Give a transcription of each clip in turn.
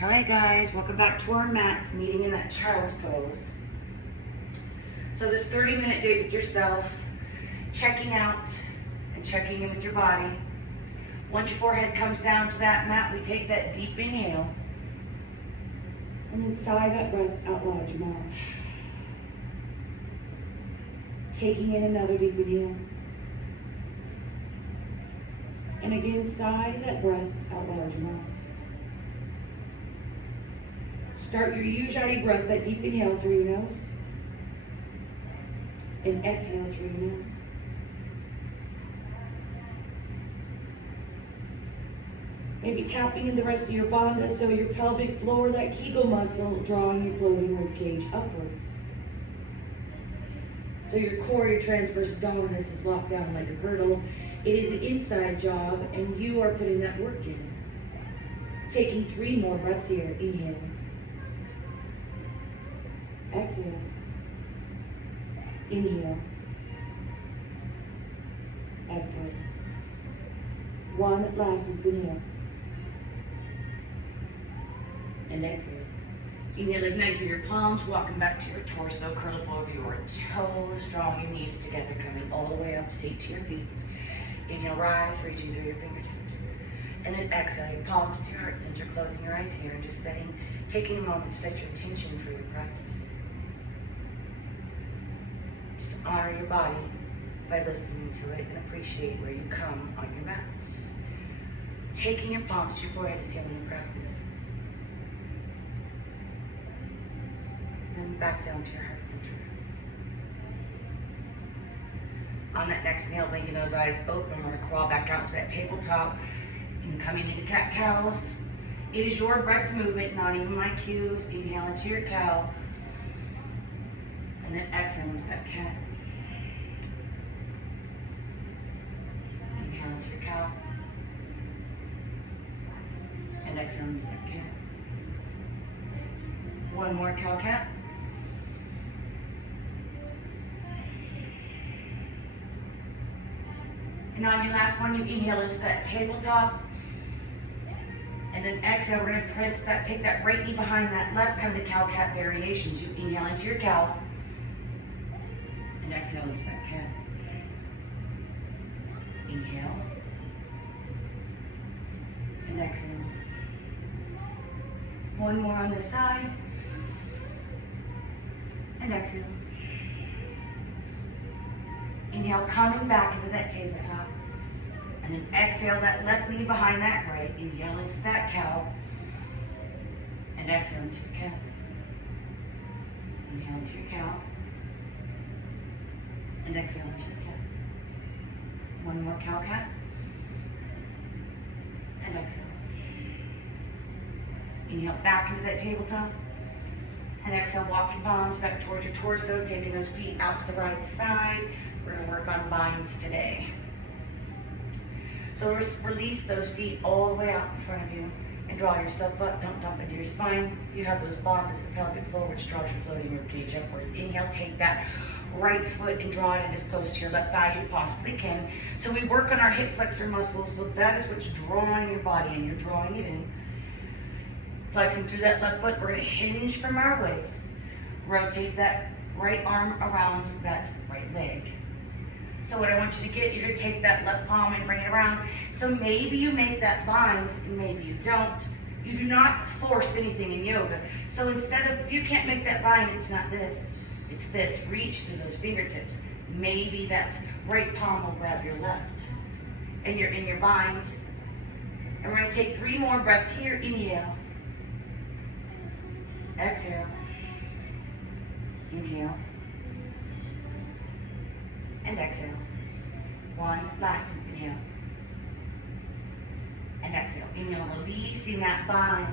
Hi guys, welcome back to our mats, meeting in that child's pose. So this 30-minute date with yourself, checking out and checking in with your body. Once your forehead comes down to that mat, we take that deep inhale. And then sigh that breath out loud your mouth. Taking in another deep inhale. And again, sigh that breath out loud your mouth. Start your Ujjayi breath, that deep inhale through your nose. And exhale through your nose. Maybe tapping in the rest of your bandha, so your pelvic floor, that Kegel muscle, drawing your floating ribcage upwards. So your core, your transverse abdominis is locked down like a girdle. It is the inside job, and you are putting that work in. Taking 3 more breaths here. Inhale. Exhale. Inhale. Exhale. One last deep inhale. And exhale. Inhale, ignite through your palms, walking back to your torso, curl up over your toes, drawing your knees together, coming all the way up, seat to your feet. Inhale, rise, reaching through your fingertips. And then exhale, your palms with your heart center, closing your eyes here, and just taking a moment to set your intention for your practice. Just honor your body by listening to it and appreciate where you come on your mat. Taking your palms to your forehead is healing your practice. And then back down to your heart center. On that next inhale, blinking those eyes open, we're gonna crawl back out to that tabletop and coming into cat-cows. It is your breath's movement, not even my cues. Inhale into your cow. And then exhale into that cat. Inhale into your cow. And exhale into that cat. One more cow-cat. And on your last one, you inhale into that tabletop. And then exhale, we're gonna press that, take that right knee behind that left, come to cow-cat variations. You inhale into your cow. And exhale into that cat. Inhale. And exhale. One more on this side. And exhale. Inhale, coming back into that tabletop. And then exhale that left knee behind that right. Inhale into that cow. And exhale into your cat. Inhale into your cow. And exhale into your cat. One more cow-cat. And exhale. Inhale back into that tabletop. And exhale, walk your palms back towards your torso, taking those feet out to the right side. We're going to work on binds today. So release those feet all the way out in front of you and draw yourself up. Don't dump into your spine. You have those bandhas, the pelvic floor, which draws your floating ribcage upwards. Inhale, take that right foot and draw it in as close to your left thigh as you possibly can. So we work on our hip flexor muscles. So that is what's drawing your body in. You're drawing it in. Flexing through that left foot, we're going to hinge from our waist. Rotate that right arm around that right leg. So what I want you to get, you're going to take that left palm and bring it around. So maybe you make that bind, and maybe you don't. You do not force anything in yoga. So instead of, if you can't make that bind, it's not this. It's this. Reach through those fingertips. Maybe that right palm will grab your left. And you're in your bind. And we're going to take 3 more breaths here. Inhale. Exhale. Inhale. And exhale. One last inhale. And exhale. Inhale, releasing that bind.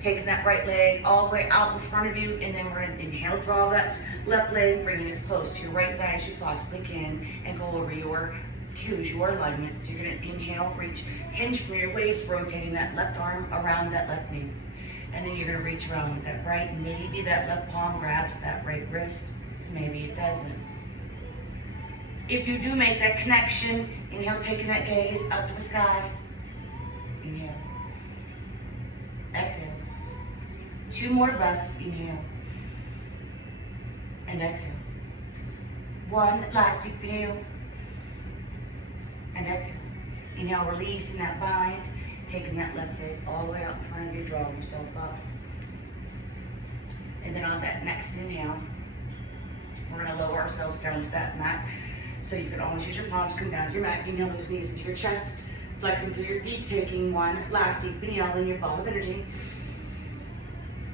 Taking that right leg all the way out in front of you, and then we're going to inhale, draw that left leg, bringing it as close to your right thigh as you possibly can, and go over your cues, your alignments. So you're going to inhale, reach, hinge from your waist, rotating that left arm around that left knee. And then you're going to reach around with that right. Maybe that left palm grabs that right wrist. Maybe it doesn't. If you do make that connection, inhale, taking that gaze up to the sky. Inhale. 2 more breaths. Inhale. And exhale. 1 last deep inhale. And exhale. Inhale, releasing that bind. Taking that left leg all the way out in front of you, drawing yourself up. And then on that next inhale, we're going to lower ourselves down to that mat. So you can always use your palms, come down to your mat. Inhale those knees into your chest, flexing through your feet, taking 1 last deep inhale in your ball of energy.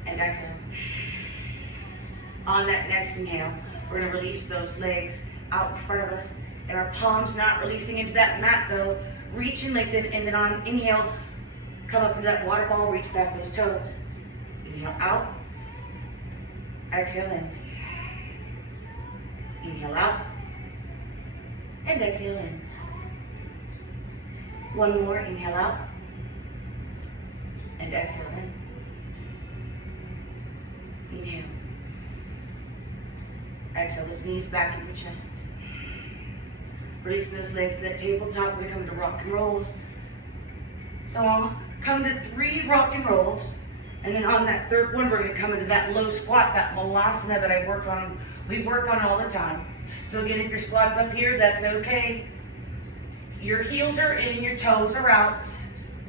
And exhale. On that next inhale, we're going to release those legs out in front of us. And our palms not releasing into that mat though. Reach and lengthen, and then on inhale, come up into that waterfall, reach past those toes. Inhale out. Exhale in. Inhale out. And exhale in. 1 more, inhale out. And exhale in. Inhale. Exhale those knees back in your chest. Release those legs to that tabletop. We're going to come to rock and rolls. So I'll come to 3 rock and rolls. And then on that 3rd one, we're going to come into that low squat, that malasana that we work on all the time. So again, if your squat's up here, that's okay. Your heels are in, your toes are out.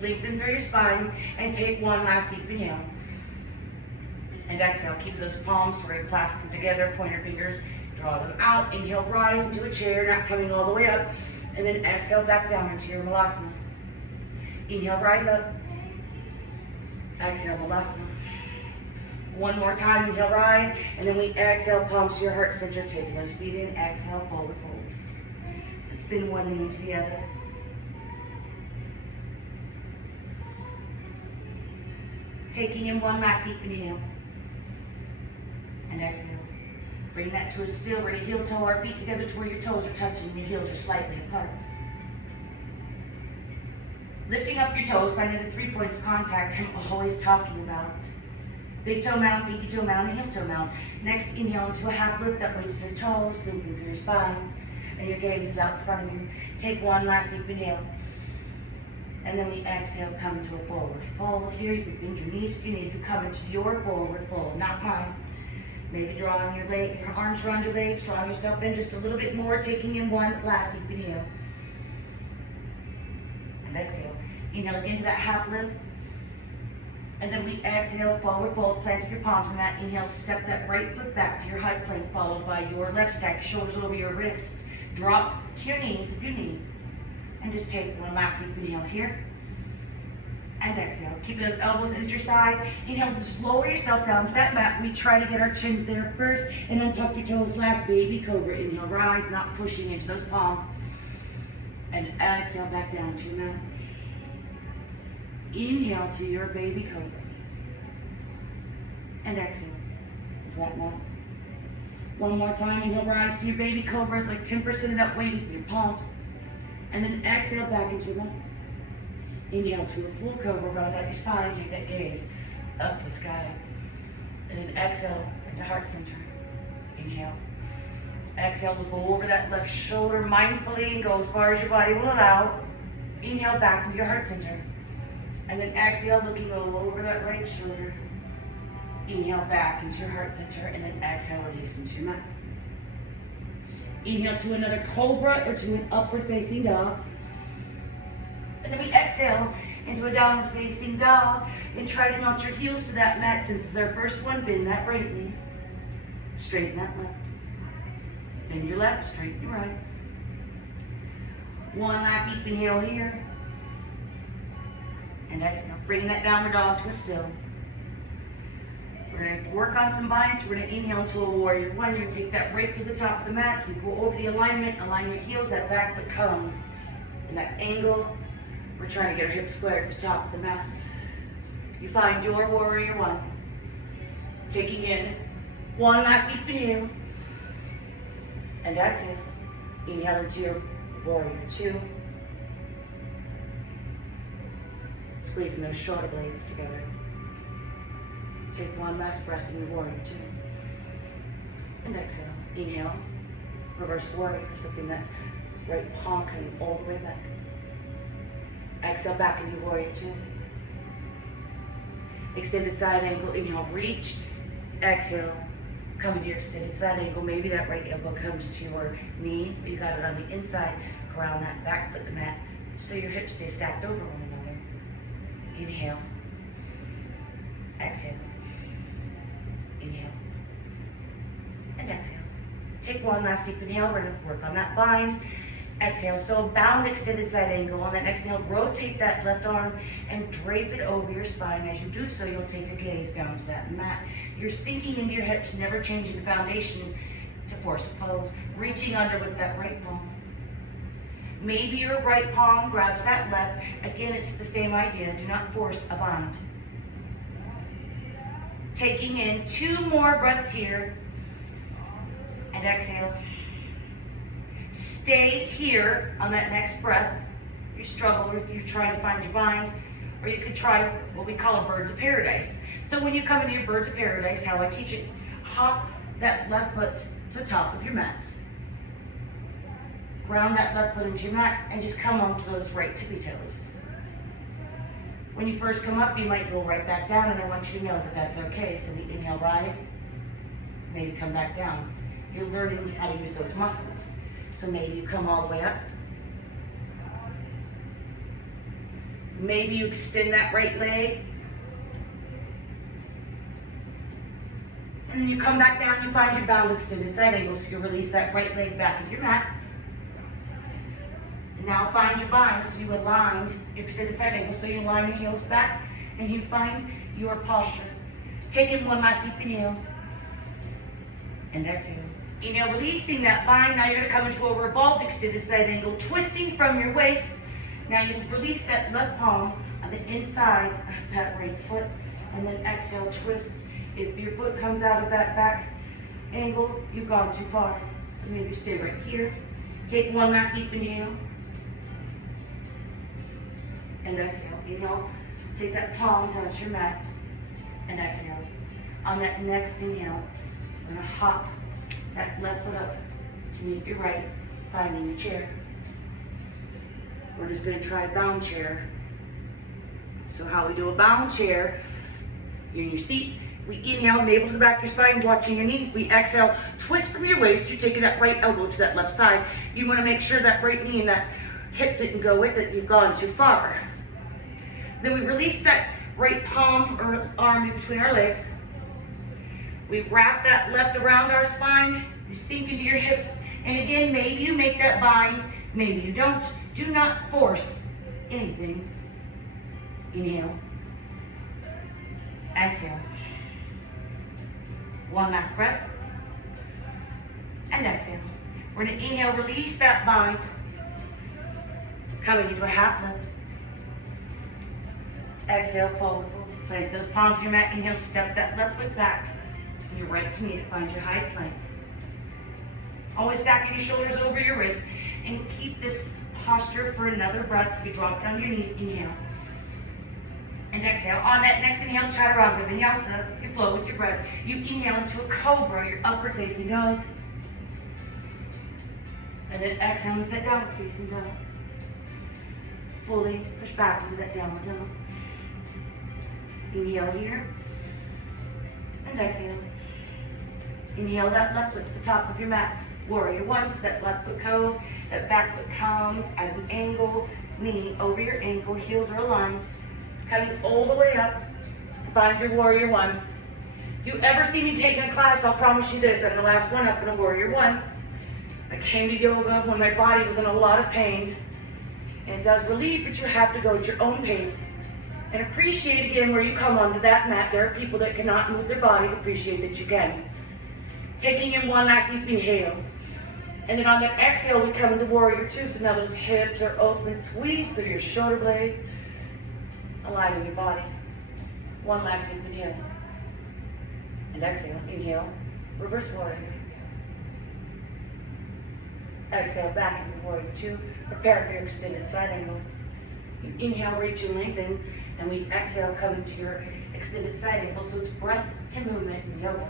Lengthen through your spine and take 1 last deep inhale. And exhale, keep those palms sort of clasped together, pointer fingers. Draw them out. Inhale, rise into a chair, not coming all the way up. And then exhale back down into your malasana. Inhale, rise up. Exhale, malasana. 1 more time, inhale, rise. And then we exhale, palms to your heart center. Taking those feet in, exhale, forward fold. Spin 1 knee into the other. Taking in 1 last deep inhale. And exhale. Bring that to a still. We're going to heel toe our feet together to where your toes are touching and your heels are slightly apart. Lifting up your toes, finding the 3 points of contact I'm always talking about. Big toe mount, pinky toe mount, and heel toe mount. Next, inhale into a half lift that weights your toes, lengthen through your spine, and your gaze is out in front of you. Take 1 last deep inhale. And then we exhale, come into a forward fold. Here, you can bend your knees if you need to come into your forward fold, not mine. Maybe drawing your arms around your legs, drawing yourself in just a little bit more, taking in 1 last deep inhale. And exhale. Inhale again to that half lift. And then we exhale, forward fold, planting your palms on that. Inhale, step that right foot back to your high plank, followed by your left stack, shoulders over your wrist. Drop to your knees if you need. And just take 1 last deep inhale here. And exhale. Keep those elbows at your side. Inhale, just lower yourself down to that mat. We try to get our chins there first, and then tuck your toes last, baby cobra. Inhale, rise, not pushing into those palms. And exhale back down to your mat. Inhale to your baby cobra. And exhale to that mat. 1 more time, inhale, rise to your baby cobra. Like 10% of that weight is in your palms. And then exhale back into your mat. Inhale to a full cobra, round out your spine, take that gaze up the sky. And then exhale into heart center. Inhale. Exhale to go over that left shoulder mindfully and go as far as your body will allow. Inhale back into your heart center. And then exhale, looking over that right shoulder. Inhale back into your heart center, and then exhale, release into your mat. Inhale to another cobra or to an upward facing dog. And then we exhale into a downward facing dog and try to mount your heels to that mat. Since it's our first one, bend that right knee. Straighten that left. Bend your left, straighten your right. 1 last deep inhale here. And exhale. Bring that downward dog to a still. We're going to work on some binds. We're going to inhale to a warrior 1. You're going to take that right to the top of the mat. We go over the alignment, align your heels, that back foot comes. In that angle, we're trying to get our hips squared to the top of the mat. You find your warrior 1. Taking in 1 last deep inhale. And exhale. Inhale into your warrior 2. Squeezing those shoulder blades together. Take 1 last breath in your warrior 2. And exhale. Inhale. Reverse warrior. Flipping that right palm coming all the way back. Exhale back into warrior 2. extended side angle. Inhale, reach. Exhale, come into your extended side angle. Maybe that right elbow comes to your knee. You got it on the inside. Ground that back foot to the mat so your hips stay stacked over one another. Inhale. Exhale. Inhale. And exhale. Take one last deep inhale. We're going to work on that bind. Exhale. So bound extended side angle. On that next inhale, rotate that left arm and drape it over your spine. As you do so, you'll take your gaze down to that mat. You're sinking into your hips, never changing the foundation to force a pose. Reaching under with that right palm. Maybe your right palm grabs that left. Again, it's the same idea. Do not force a bind. Taking in 2 more breaths here. And exhale. Stay here on that next breath. You struggle if you're trying to find your bind, or you could try what we call a birds of paradise. So when you come into your birds of paradise, how I teach it, hop that left foot to the top of your mat. Ground that left foot into your mat and just come onto those right tippy toes. When you first come up, you might go right back down, and I want you to know that that's okay. So we inhale, rise, maybe come back down. You're learning how to use those muscles. So maybe you come all the way up. Maybe you extend that right leg. And then you come back down, you find your bound extended side angle, so you release that right leg back into your mat. Now find your bind, so you aligned your extended side angle, so you align your heels back, and you find your posture. Take in one last deep inhale, and exhale. Inhale, releasing that bind. Now you're going to come into a revolved extended side angle, twisting from your waist. Now you release that left palm on the inside of that right foot, and then exhale, twist. If your foot comes out of that back angle, you've gone too far. So maybe stay right here. Take one last deep inhale, and exhale. Inhale, take that palm down to your mat, and exhale. On that next inhale, we're going to hop that left foot up to meet your right, finding the chair. We're just going to try a bound chair. So how we do a bound chair, you're in your seat. We inhale, navel to the back of your spine, watching your knees. We exhale, twist from your waist. You're taking that right elbow to that left side. You want to make sure that right knee and that hip didn't go with it. You've gone too far. Then we release that right palm or arm in between our legs. We wrap that left around our spine. You sink into your hips. And again, maybe you make that bind, maybe you don't. Do not force anything. Inhale. Exhale. One last breath. And exhale. We're going to inhale, release that bind. Coming into a half lift. Exhale, forward fold. Place those palms to your mat. Inhale, step that left foot back. And your right knee to find your high plank. Always stacking your shoulders over your wrist. And keep this posture for another breath. You drop down your knees. Inhale. And exhale. On that next inhale, chaturanga vinyasa. You flow with your breath. You inhale into a cobra, your upward facing dog. And then exhale into that downward facing dog. Fully push back into that downward dog. Inhale here. And exhale. Inhale that left foot to the top of your mat. Warrior one, so that left foot goes, that back foot comes at an angle, knee over your ankle, heels are aligned. Coming all the way up, find your warrior one. If you ever see me taking a class, I'll promise you this, I'm the last one up in a warrior one. I came to yoga when my body was in a lot of pain, and it does relieve, but you have to go at your own pace. And appreciate again where you come onto that mat. There are people that cannot move their bodies, appreciate that you can. Taking in one last deep inhale. And then on that exhale, we come into warrior two, so now those hips are open, squeeze through your shoulder blades. Aligning your body. One last deep inhale. And exhale. Inhale. Reverse warrior. Exhale back into warrior two. Prepare for your extended side angle. You inhale, reach and lengthen. And we exhale, come into your extended side angle. So it's breath to movement in yoga.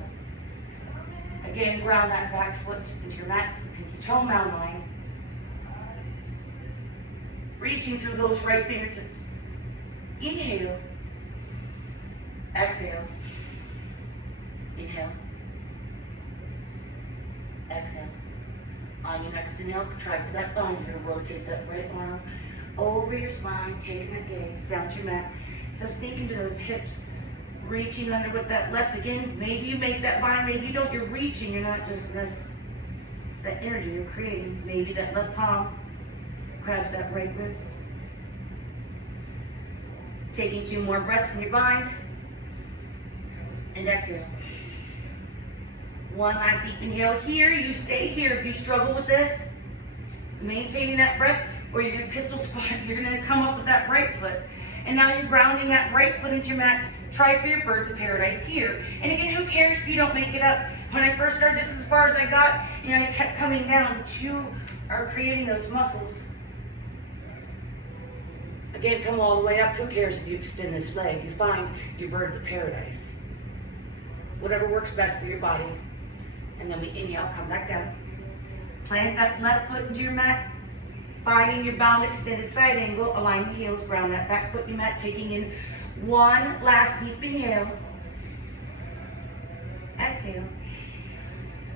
Again, ground that back foot into your mat. Pinky toe mound line. Reaching through those right fingertips. Inhale. Exhale. Inhale. Exhale. On your next inhale, try for that bone. You're going to rotate that right arm over your spine, taking that gaze down to your mat. So sink into those hips, reaching under with that left again. Maybe you make that bind, maybe you don't. You're reaching, you're not just this. It's that energy you're creating. Maybe that left palm grabs that right wrist. Taking 2 more breaths in your bind. And exhale. 1 last deep inhale here. You stay here. If you struggle with this, maintaining that breath, or you're going to pistol squat, you're going to come up with that right foot. And now you're grounding that right foot into your mat. Try for your birds of paradise here. And again, who cares if you don't make it up? When I first started, this is as far as I got. I kept coming down. But you are creating those muscles. Again, come all the way up. Who cares if you extend this leg? You find your birds of paradise. Whatever works best for your body. And then we inhale, come back down. Plant that left foot into your mat. Finding your bound extended side angle, align the heels, ground that back foot in your mat, taking in 1 last deep inhale. Exhale.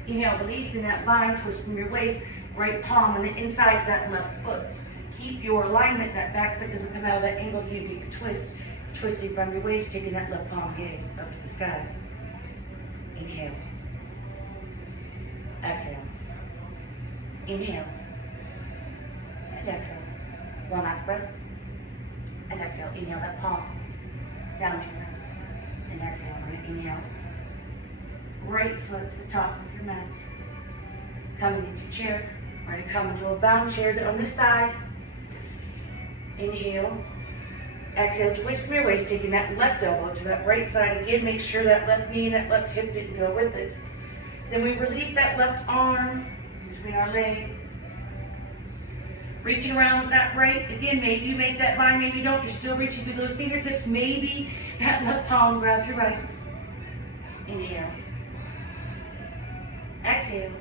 Inhale, releasing that bind, twist from your waist, right palm on the inside of that left foot. Keep your alignment, that back foot doesn't come out of that angle, see if you can twist. Twisting from your waist, taking that left palm gaze up to the sky. Inhale. Exhale. Inhale. And exhale. 1 last breath. And exhale. Inhale that palm down to your mat. And exhale. We're going to inhale. Right foot to the top of your mat. Coming into your chair. We're going to come into a bound chair on this side. Inhale. Exhale. Twist from your waist, taking that left elbow to that right side. Again, make sure that left knee and that left hip didn't go with it. Then we release that left arm between our legs. Reaching around with that right. Again, maybe you make that bind, maybe you don't. You're still reaching through those fingertips. Maybe that left palm grabs your right. Inhale. Exhale.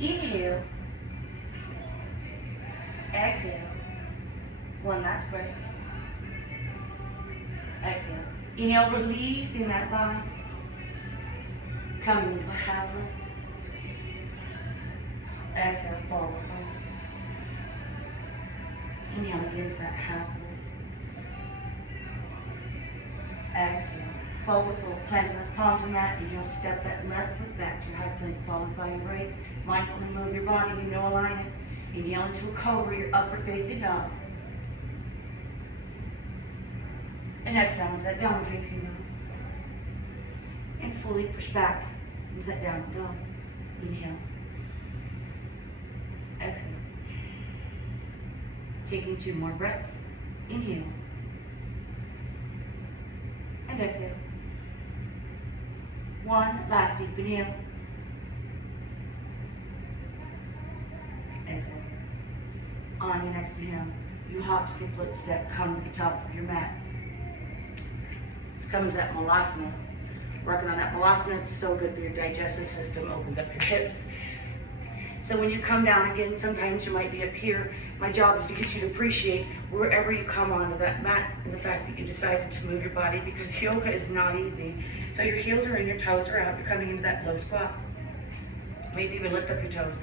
Inhale. Exhale. 1 last breath. Exhale. Inhale, releasing that bind. Coming into a half lift. Exhale, forward fold. Inhale again to that half lift. Exhale, forward fold. Planting those palms on that. Inhale, step that left foot back to your high plank, followed by your right. Mindfully move your body, align it. Inhale into a cobra, your upward facing dog. And exhale into that downward facing dog. And fully push back into that downward dog. Inhale. Exhale. Taking 2 more breaths. Inhale. And exhale. 1 last deep inhale. Exhale. On your next inhale, you hop, skip, foot, step, come to the top of your mat. Let's come to that malasana. Working on that malasana, it's so good for your digestive system, opens up your hips. So when you come down again, sometimes you might be up here. My job is to get you to appreciate wherever you come onto that mat and the fact that you decided to move your body, because yoga is not easy. So your heels are in, your toes are out, you're coming into that low squat. Maybe even lift up your toes.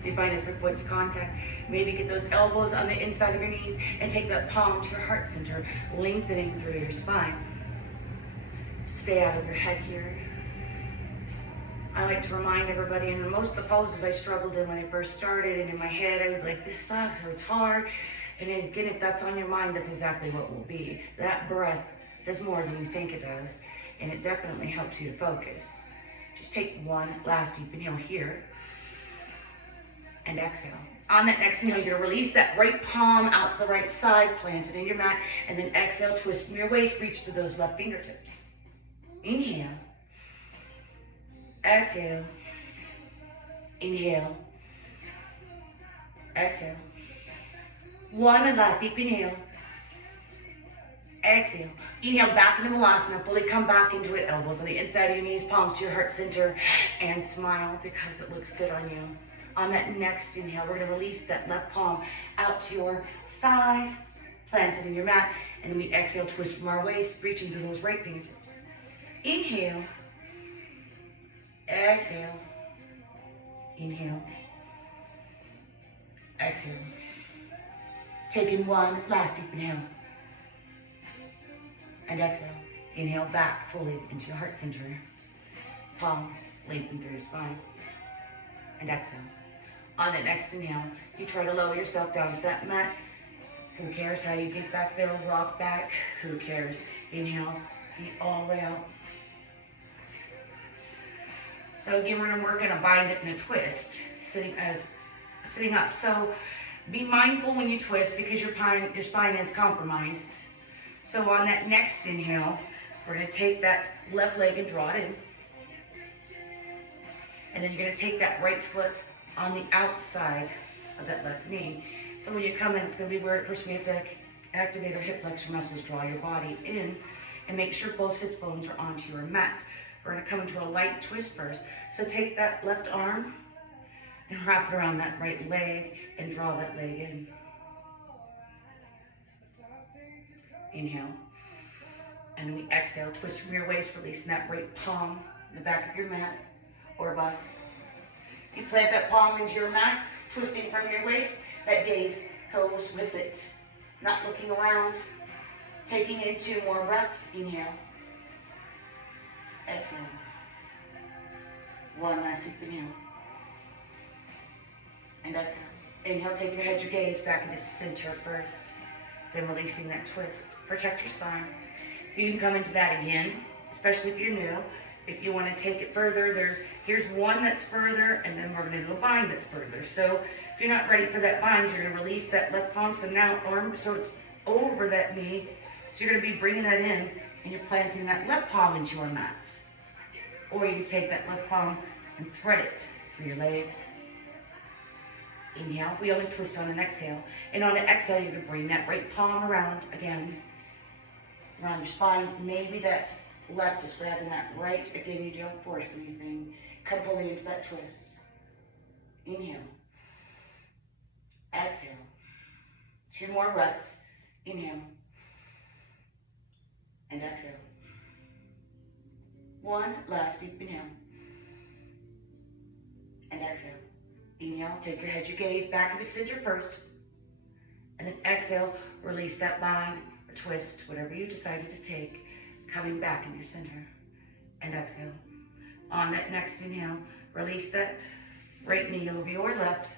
So you find 3 points of contact. Maybe get those elbows on the inside of your knees and take that palm to your heart center, lengthening through your spine. Stay out of your head here. I like to remind everybody, in most of the poses I struggled in when I first started, and in my head I was like, this sucks or it's hard. And then again, if that's on your mind, that's exactly what will be. That breath does more than you think it does, and it definitely helps you to focus. Just take 1 last deep inhale here, and exhale. On that next inhale, you're gonna release that right palm out to the right side, plant it in your mat, and then exhale, twist from your waist, reach through those left fingertips. Inhale. Exhale. Inhale. Exhale. 1 and last deep inhale. Exhale. Inhale back into Malasana. Fully come back into it. Elbows on the inside of your knees, palms to your heart center, and smile because it looks good on you. On that next inhale, we're going to release that left palm out to your side. planted in your mat. And then we exhale, twist from our waist, reaching through those right fingertips. Inhale. Exhale. Inhale. Exhale. Taking one last deep inhale. And exhale. Inhale back fully into your heart center. Palms lengthen through your spine. And exhale. On that next inhale, you try to lower yourself down to that mat. Who cares how you get back there, rock back? Who cares? Inhale, feet all the way out. So again, we're gonna work on a bind and a twist, sitting up. So be mindful when you twist because your spine is compromised. So on that next inhale, we're gonna take that left leg and draw it in. And then you're gonna take that right foot on the outside of that left knee. So when you come in, it's gonna be where first we have to activate our hip flexor muscles, draw your body in, and make sure both sits bones are onto your mat. We're gonna come into a light twist first. So take that left arm and wrap it around that right leg and draw that leg in. Inhale. And we exhale, twist from your waist, releasing that right palm in the back of your mat or bust. You plant that palm into your mat, twisting from your waist, that gaze goes with it. Not looking around, taking in 2 more breaths. Inhale. Exhale. One last deep inhale. And exhale. Inhale, take your head, your gaze back into center first. Then releasing that twist. Protect your spine. So you can come into that again, especially if you're new. If you want to take it further, here's one that's further, and then we're going to do a bind that's further. So if you're not ready for that bind, you're going to release that left palm. So now arm, so it's over that knee. So you're going to be bringing that in, and you're planting that left palm into your mat. Or you can take that left palm and thread it through your legs. Inhale, we only twist on an exhale. And on an exhale, you're going to bring that right palm around again, around your spine. Maybe that left is grabbing that right. Again, you don't force anything. Come fully into that twist. Inhale. Exhale. 2 more breaths. Inhale. And exhale. One last deep inhale. And exhale. Inhale, take your head, your gaze back into center first. And then exhale, release that bind or twist, whatever you decided to take, coming back in your center. And exhale. On that next inhale, release that right knee over your left,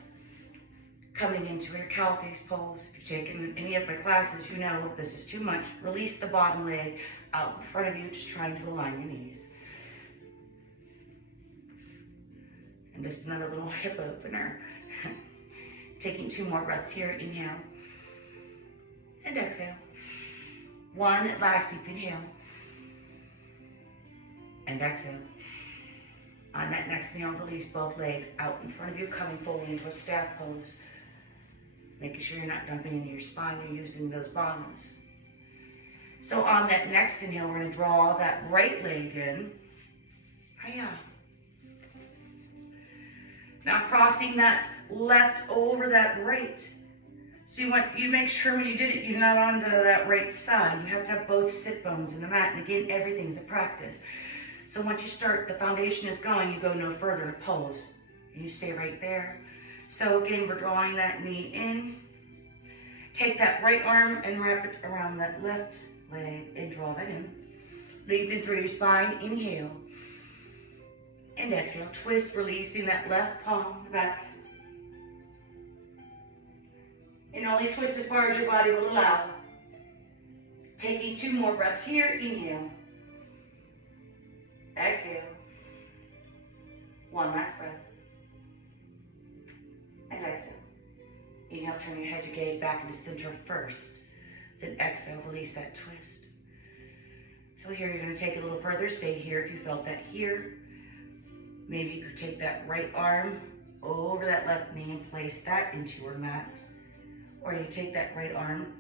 coming into your cow face pose. If you've taken any of my classes, you know if this is too much, release the bottom leg out in front of you, just trying to align your knees. And just another little hip opener. Taking 2 more breaths here. Inhale. And exhale. One last deep inhale. And exhale. On that next inhale, release both legs out in front of you, coming fully into a staff pose. Making sure you're not dumping into your spine, you're using those bombs. So on that next inhale, we're going to draw that right leg in. Hiya. Now crossing that left over that right. So you make sure when you did it, you're not onto that right side. You have to have both sit bones in the mat. And again, everything's a practice. So once you start, the foundation is going, you go no further to pose. And you stay right there. So again, we're drawing that knee in. Take that right arm and wrap it around that left leg and draw that in. Lengthen through your spine. Inhale. And exhale, twist, releasing that left palm back. And only twist as far as your body will allow. Taking 2 more breaths here. Inhale. Exhale. One last breath. And exhale. Inhale, turn your head, your gaze back into center first. Then exhale, release that twist. So here you're going to take it a little further. Stay here if you felt that here. Maybe you could take that right arm over that left knee and place that into your mat. Or you take that right arm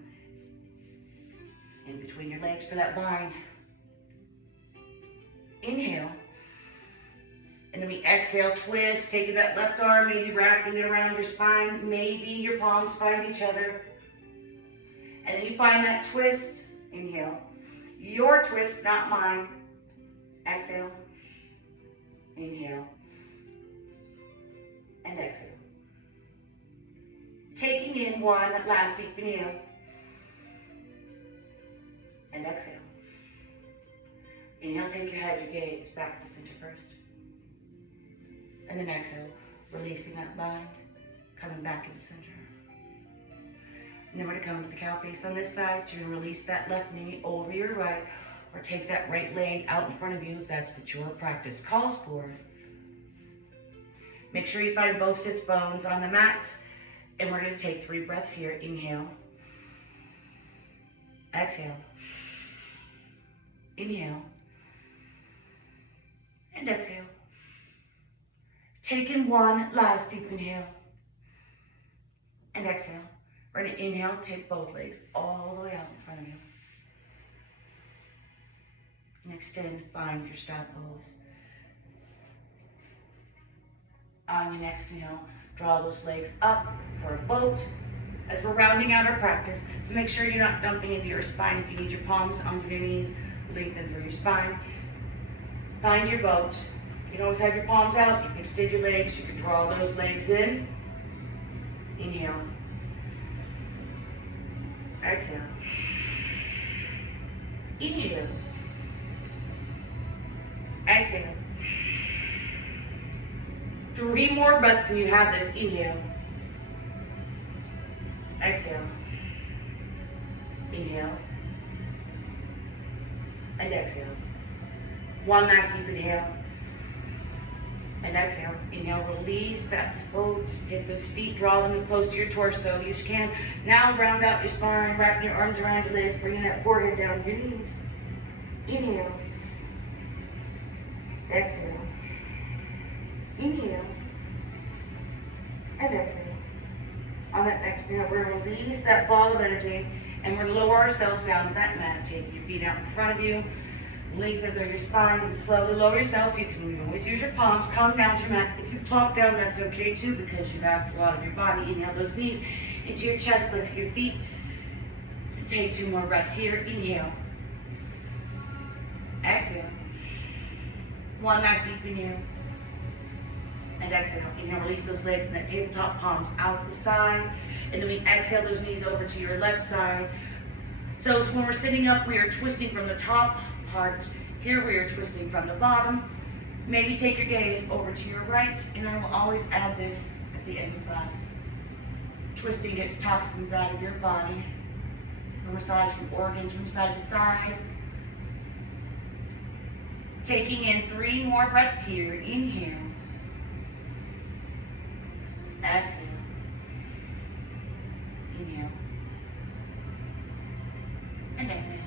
in between your legs for that bind. Inhale. And then we exhale, twist, taking that left arm, maybe wrapping it around your spine. Maybe your palms find each other. And then you find that twist, inhale. Your twist, not mine. Exhale. Inhale. And exhale. Taking in one last deep inhale. And exhale. Inhale, take your head, your gaze back to the center first. And then exhale, releasing that bind, coming back into center. And then we're going to come to the cow face on this side, so you're going to release that left knee over your right, or take that right leg out in front of you if that's what your practice calls for. Make sure you find both sits bones on the mat, and we're going to take 3 breaths here. Inhale. Exhale. Inhale. And exhale. Take in one last deep inhale. And exhale. We're going to inhale, take both legs all the way out in front of you. And extend, find your stab pose. On your next inhale, draw those legs up for a boat as we're rounding out our practice. So make sure you're not dumping into your spine. If you need your palms under your knees, lengthen through your spine. Find your boat. You can always have your palms out. You can extend your legs. You can draw those legs in. Inhale. Exhale. Inhale. Exhale. 3 more breaths and you have this. Inhale. Exhale. Inhale. And exhale. One last deep inhale. And exhale. Inhale, release that boat. Take those feet, draw them as close to your torso as you can. Now round out your spine, wrapping your arms around your legs, bringing that forehead down to your knees. Inhale. Exhale. Inhale. And exhale. On that next inhale, we're going to release that ball of energy, and we're going to lower ourselves down to that mat. Take your feet out in front of you. Lengthen through your spine and slowly lower yourself. You can always use your palms. Come down to your mat. If you plop down, that's okay too, because you've asked a lot of your body. Inhale those knees into your chest, flex your feet. And take 2 more breaths here. Inhale. Exhale. One last deep inhale. And exhale. Inhale, release those legs and that tabletop palms out the side. And then we exhale those knees over to your left side. So when we're sitting up, we are twisting from the top part. Here we are twisting from the bottom. Maybe take your gaze over to your right, and I will always add this at the end of class. Twisting gets toxins out of your body. We're massaging organs from side to side. Taking in 3 more breaths here. Inhale. Exhale. Inhale. And exhale.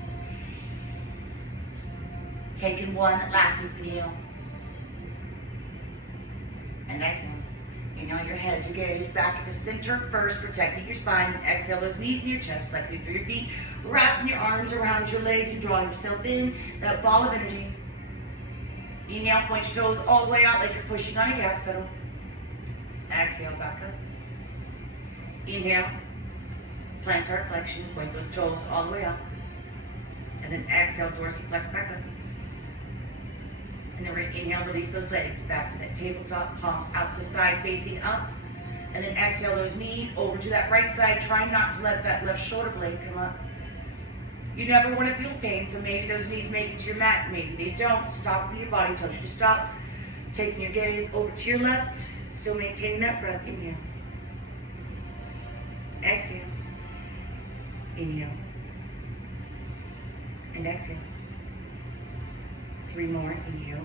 Taking 1 last deep inhale. And exhale. Inhale your head, your gaze back into center first, protecting your spine. And exhale those knees in your chest, flexing through your feet, wrapping your arms around your legs and drawing yourself in. That ball of energy. Inhale, point your toes all the way out like you're pushing on a gas pedal. Exhale, back up. Inhale, plantar flexion, point those toes all the way up. And then exhale, dorsiflex back up. And then we're going to inhale, release those legs back to that tabletop, palms out the side, facing up. And then exhale those knees over to that right side. Try not to let that left shoulder blade come up. You never want to feel pain, so maybe those knees make it to your mat, maybe they don't. Stop when your body tells you to stop. Taking your gaze over to your left, still maintaining that breath. Inhale. Exhale. Inhale. And exhale. 3 more. Inhale.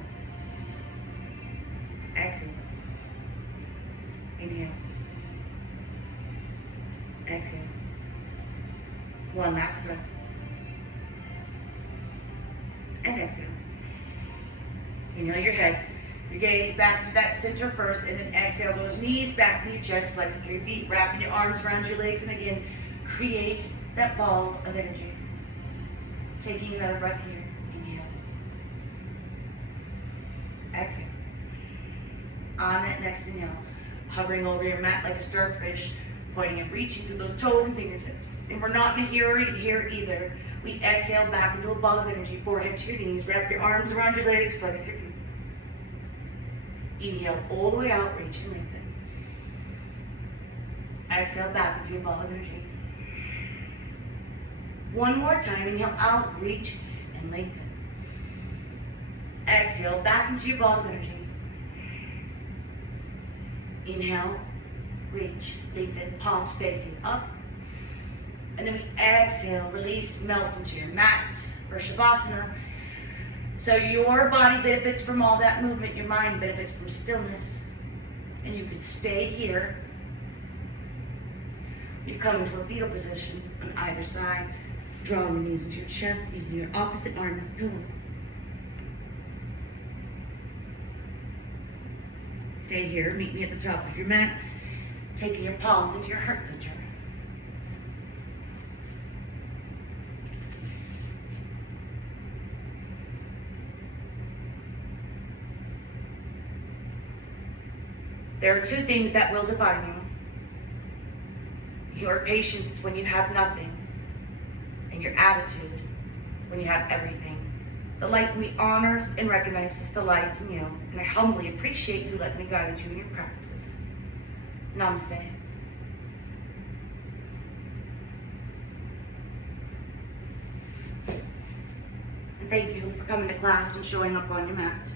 Exhale. Inhale. Exhale. 1 last breath. And exhale. Inhale your head. Your gaze back to that center first, and then exhale those knees back to your chest, flexing through your feet, wrapping your arms around your legs, and again, create that ball of energy. Taking another breath here. Inhale. Exhale. On that next inhale, hovering over your mat like a starfish, Pointing and reaching through those toes and fingertips. And we're not in a hurry here either. We exhale back into a ball of energy, forehead to your knees. Wrap your arms around your legs, flex your feet. Inhale all the way out, reach and lengthen. Exhale back into your ball of energy. One more time, inhale out, reach and lengthen. Exhale back into your ball of energy. Inhale, reach, lengthen, palms facing up. And then we exhale, release, melt into your mat for Shavasana. So your body benefits from all that movement, your mind benefits from stillness. And you can stay here. You come into a fetal position on either side. Draw your knees into your chest, using your opposite arm as a pillow. Stay here, meet me at the top of your mat, taking your palms into your heart center. There are two things that will define you. Your patience when you have nothing, and your attitude when you have everything. The light in me honors and recognizes the light in you, and I humbly appreciate you letting me guide you in your practice. Namaste. And thank you for coming to class and showing up on your mat.